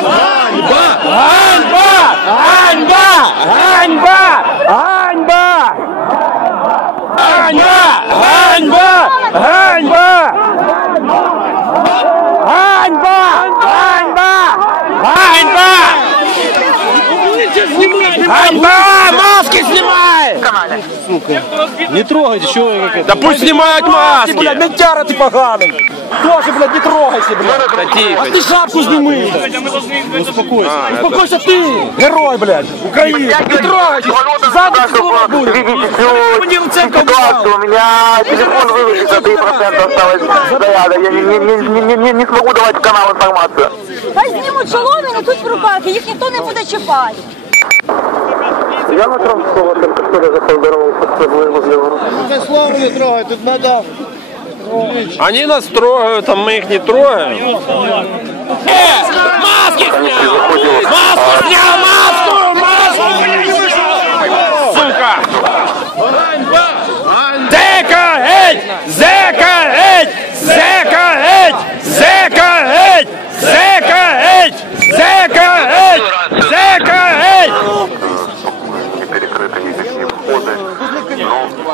Ганьба! Ганьба! Ганьба! Ганьба! Ганьба! Ганьба! Ганьба! Ганьба! Ганьба! Ганьба! Ганьба! Маски снимай! Не трогайте, що ви як Да пусть снимают маски! Блядь, ментяра ти поганий. Тоже, блядь, не трогайся, блядь. Да тихо. А ти шапку зніми. Успокойся. Успокойся ти, герой, блядь, України. Не трогайся. Задом скоро буде. Мені Луценко ситуацию. У меня телефон вывесится, 3% осталось заряда. Я не, не, не, не, не, не смогу давать в канал информацию. Хай знімуть шоломи, несуть в руках, і їх ніхто не буде чіпати. Яна Крамськова, температура заколдорова, потребуємо зливу. Це слово не трогай, тут треба. Они нас трогають, а ми їх не трогаємо. Е, маски снял! Маску снял! Маску!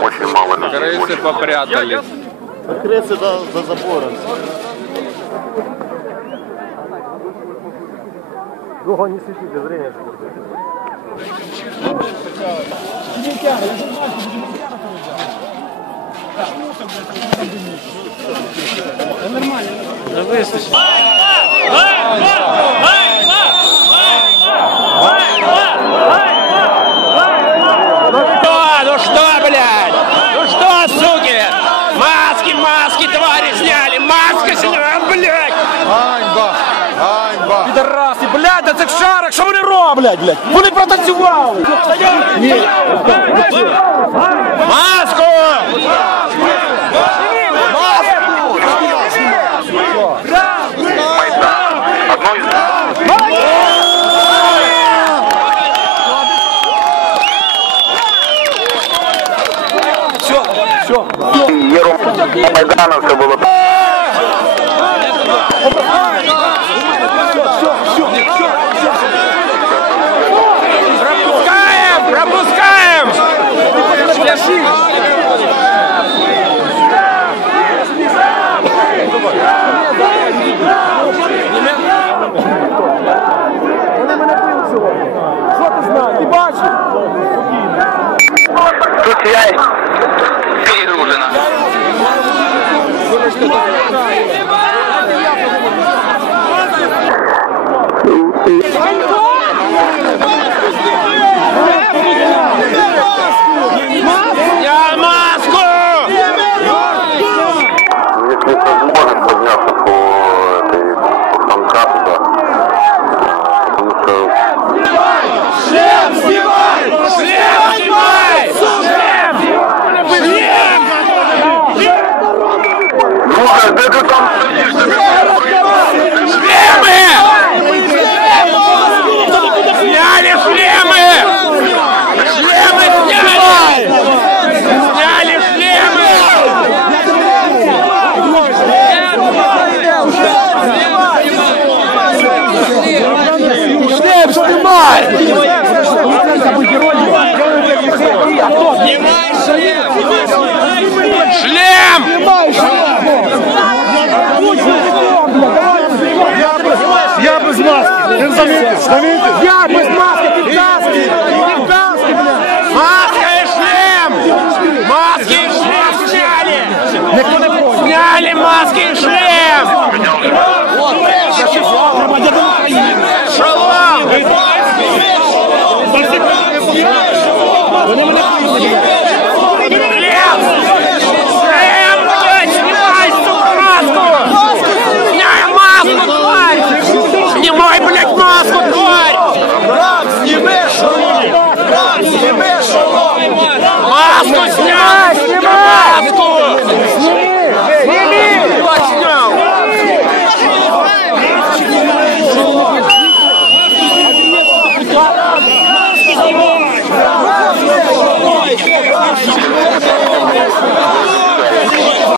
очень мало людей. Крысы попрятались. А крысы за, за забором. Другого не светите, зрение же Да нормально. Да. Підараси, блядь, да це в шарах, що вони роблять, блядь? Вони протанцювали. Маску! Все, все. Майдановка было Що ти знаєш? Ти бачив? Тут связь перегружена. Я Снимай шлем! Шлем! Снимай шлем! Я без маски! Я без маски!